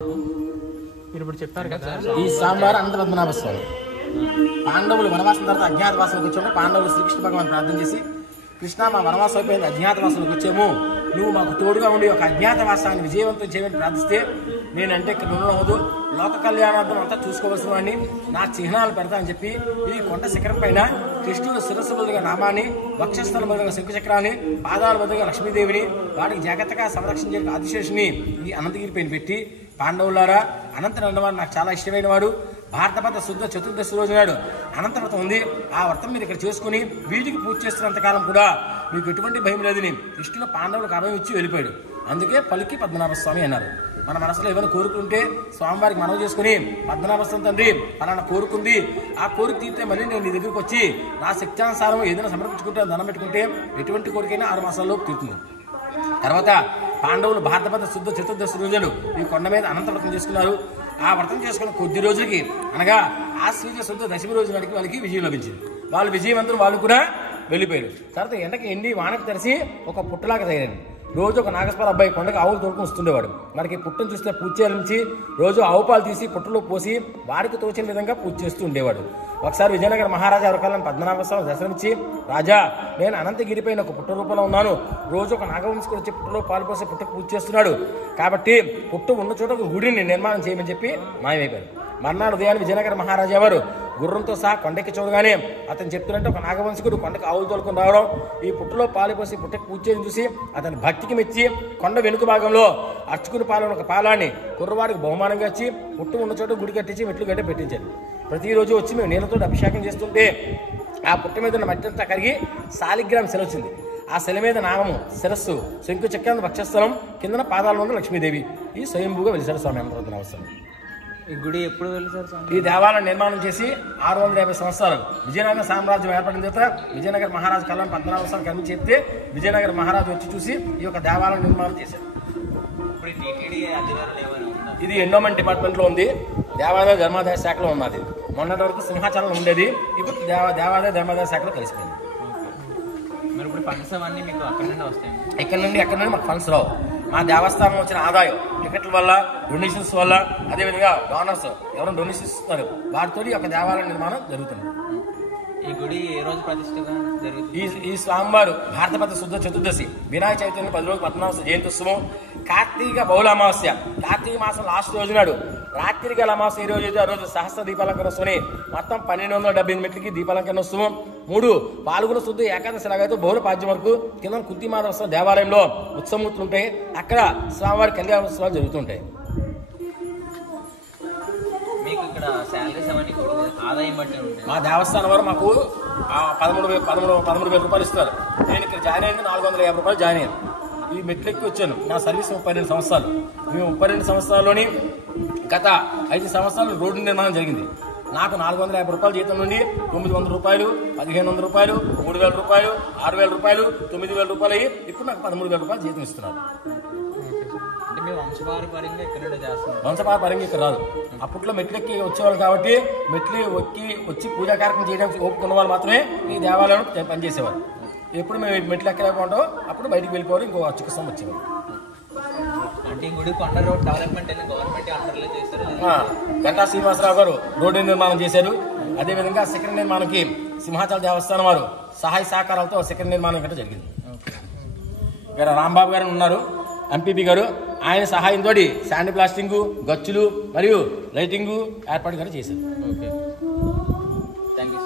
మీరు ఇప్పుడు చెప్పారు కదా ఈ సాంబార్ అనంత పద్మనాభ స్వామి పాండవులు వనవాసం తర్వాత అజ్ఞాతవాసంలోకి వచ్చాము. పాండవులు శ్రీకృష్ణ భగవాన్ ప్రార్థన చేసి, కృష్ణ మా వనవాసం అయిపోయింది, అజ్ఞాతవాసంలోకి వచ్చాము, నువ్వు మాకు తోడుగా ఉండి ఒక అజ్ఞాతవాసాన్ని విజయవంతం చేయమని ప్రార్థిస్తే, నేనంటే ఇక్కడ ఉండవద్దు, లోక కళ్యాణార్థం అంతా చూసుకోవాల్సిన వాడిని, నా చిహ్నాలు పెడతా అని చెప్పి ఈ కొండ శిఖరం పైన కృష్ణుడు శిరస్సు బదులుగా నామాన్ని, వక్షస్థల బదులుగా శంఖచక్రాన్ని, పాదాల బదులుగా లక్ష్మీదేవిని, వాటికి జాగ్రత్తగా సంరక్షణ చేయడానికి ఆదిశేషుని ఈ అనంతగిరి పైన పెట్టి, పాండవులారా అనంతరం అన్నవాడు నాకు చాలా ఇష్టమైన వాడు, భారతపద శుద్ధ చతుర్దశి రోజు నాడు అనంత వ్రతం ఉంది, ఆ వ్రతం మీరు ఇక్కడ చేసుకుని వీటికి పూజ చేస్తున్నంతకాలం కూడా మీకు ఎటువంటి భయం లేదని కృష్ణుడు పాండవులకు అభయం ఇచ్చి వెళ్ళిపోయాడు. అందుకే పలికి పద్మనాభ స్వామి అన్నారు. మన మనసులో ఏమైనా కోరుకుంటే స్వామివారికి మనవి చేసుకుని, పద్మనాభ స్వామి తండ్రి పలానా కోరుకుంది, ఆ కోరిక తీరితే మళ్ళీ నేను నీ దగ్గరికి వచ్చి నా శక్త్యానుసారం ఏదైనా సమర్పించుకుంటే దండం పెట్టుకుంటే ఎటువంటి కోరికైనా 6 మాసాల్లోపు తీరుతుంది. తర్వాత పాండవులు భారతపద శుద్ధ చతుర్దశి రోజులు ఈ కొండ మీద అనంత వ్రతం చేసుకున్నారు. ఆ వ్రతం చేసుకున్న కొద్ది రోజులకి అనగా ఆశ్వీజ శుద్ధ దశమి రోజు నాటికి వాళ్ళకి విజయం లభించింది. వాళ్ళు విజయవంతులు, వాళ్ళు కూడా వెళ్ళిపోయారు. తర్వాత ఎండకి ఎండి వానకు తరిసి ఒక పుట్టలాగా తయారైంది. రోజు ఒక నాగస్వర అబ్బాయి కొండకి ఆవులు తోడుకుని వస్తుండేవాడు. మనకి పుట్టను చూస్తే పూజ చేయాలని రోజు ఆవు పాలు తీసి పుట్టలో పోసి వారికి తోచిన విధంగా పూజ చేస్తూ ఉండేవాడు. ఒకసారి విజయనగర మహారాజా ఎవరికాలని పద్మనాభ స్వామి దర్శనమిచ్చి, రాజా నేను అనంతగిరిపైన ఒక పుట్ట రూపంలో ఉన్నాను, రోజు ఒక నాగవంశకుడు వచ్చి పుట్టలో పాలు పోసి పుట్టకు పూజ చేస్తున్నాడు, కాబట్టి పుట్ట ఉన్న చోట ఒక గుడిని నిర్మాణం చేయమని చెప్పి మాయమైపోయారు. మర్నాడు ఉదయాన్ని విజయనగర మహారాజా వారు గుర్రంతో సహా కొండకి చూడగానే అతను చెప్తున్నట్టు ఒక నాగవంశకుడు కొండకు ఆవులు తోలుకొని రావడం, ఈ పుట్టలో పాలు పోసి పుట్టకు పూజ చేయని చూసి అతని భక్తికి మెచ్చి కొండ వెనుక భాగంలో అర్చుకుని పాలన ఒక పాలాన్ని కుర్రవాడికి బహుమానంగా ఇచ్చి పుట్టు ఉన్న చోట గుడి కట్టించి మెట్లు గడ్డ పెట్టించారు. ప్రతిరోజు వచ్చి మేము నీళ్ళతో అభిషేకం చేస్తుంటే ఆ పుట్ట మీద ఉన్న మట్టి అంతా కరిగి శాలిగ్రామ శిల వచ్చింది. ఆ శిల మీద నామము, శిరస్సు, శంకు చక్రం, వక్షస్థలం, కిందన పాదాల ఉన్న లక్ష్మీదేవి ఈ స్వయంభూగా వెలిసారు స్వామి అనంతపద్మనాభ స్వామి. ఈ గుడి ఎప్పుడు వెళ్తారు స్వామి? ఈ దేవాలయం నిర్మాణం చేసి 650 సంవత్సరాలు విజయనగర సామ్రాజ్యం ఏర్పడిన తర్వాత విజయనగర మహారాజు కళ్యాణ్ పద్మనాభ స్వామి కర్మ చెప్తే విజయనగర మహారాజు వచ్చి చూసి ఈ యొక్క దేవాలయం నిర్మాణం చేశారు. ఇది ఎండోమెంట్ డిపార్ట్మెంట్లో ఉంది, దేవాదాయ ధర్మాదాయ శాఖలో ఉన్నది. మొన్నటి వరకు సింహాచలం ఉండేది, ఇప్పుడు దేవాదాయ ధర్మాదాయ శాఖలో కలిసిపోయింది. మరి ఇప్పుడు ఫండ్స్ అవన్నీ మీకు అక్కడ నుండి వస్తాయి? ఎక్కడి నుండి మాకు ఫండ్స్ రావు. మా దేవస్థానం వచ్చిన ఆదాయం టికెట్ల వల్ల, డొనేషన్స్ వల్ల, అదేవిధంగా డోనర్స్ ఎవరైనా డొనేషన్స్ ఇస్తున్నారు, వాటితో ఈ యొక్క దేవాలయ నిర్మాణం జరుగుతుంది. ఈ గుడి ఏ రోజు ప్రతిష్ఠ జరుగుతుంది? ఈ స్వామివారు భారతపద శుద్ధ చతుర్దశి, వినాయక చవితి 10 రోజులు పద్మనాభ జయంతి ఉత్సవం, కార్తీక బహుళ అమావాస్య, కార్తీక మాసం లాస్ట్ రోజు నాడు రాత్రి గల అమావాస్య ఏ రోజు అయితే ఆ రోజు సహస్ర దీపాలంకరణ ఉత్సవం, మొత్తం 1278 మెట్లకి దీపాలంకరణ ఉత్సవం. 3 పాల్గొన శుద్ధ ఏకాదశి లాగైతే బహుళ పాద్యం వరకు కింద కుంతిమాధవ దేవాలయంలో ఉత్సవమూర్తులు ఉంటాయి, అక్కడ స్వామివారి కళ్యాణ ఉత్సవాలు జరుగుతుంటాయి. మీకు ఇక్కడ శాలరీస్ అవన్నీ ఆదాయం బట్టి ఉంటాయి. మా దేవస్థానం వారు మాకు 13,000 రూపాయలు ఇస్తారు. నేను ఇక్కడ జాయిన్ అయింది 450 రూపాయలు జాయిన్ అయ్యాను. ఈ మెట్లెక్కి వచ్చాను. నా సర్వీస్ 32 సంవత్సరాలు. మేము 32 సంవత్సరాల్లోని గత 5 సంవత్సరాలు రోడ్డు నిర్మాణం జరిగింది. నాకు 450 రూపాయల జీతం నుండి 900 రూపాయలు, 1,500 రూపాయలు, 3,000 రూపాయలు, 6,000 రూపాయలు, 9,000 రూపాయలు అయ్యి ఇప్పుడు నాకు 13,000 రూపాయలు జీతం ఇస్తున్నారు. అంటే మేము వంశపారంపర్యంగా ఇక్కడ చేస్తున్నాం. వంశపారంపర్యంగా ఇక్కడ రాదు. అప్పట్లో మెట్లెక్కి వచ్చేవాళ్ళు కాబట్టి మెట్లు వచ్చి పూజా కార్యక్రమం చేయడానికి ఓపుకున్న వాళ్ళు మాత్రమే ఈ దేవాలయం పనిచేసేవారు. ఎప్పుడు మేము మెట్లు ఎక్కలేకపోవడం అప్పుడు బయటికి వెళ్ళిపోవడం, ఇంకో చికిత్సం వచ్చేవారు. అంటే ఈ గుడి కొండ రోడ్ డెవలప్మెంట్ అని గవర్నమెంట్ అండర్లో చేశారు. గంటా శ్రీనివాసరావు గారు రోడ్డు నిర్మాణం చేశారు. అదేవిధంగా శిఖర నిర్మాణంకి సింహాచల దేవస్థానం వారు సహాయ సహకారాలతో శిఖర నిర్మాణం ఇక్కడ జరిగింది. ఇక్కడ రాంబాబు గారు ఉన్నారు, ఎంపీపీ గారు, ఆయన సహాయంతో శాండ్ ప్లాస్టింగ్, గచ్చులు మరియు లైటింగ్ ఏర్పాటు గారు చేశారు. Okay, thank you.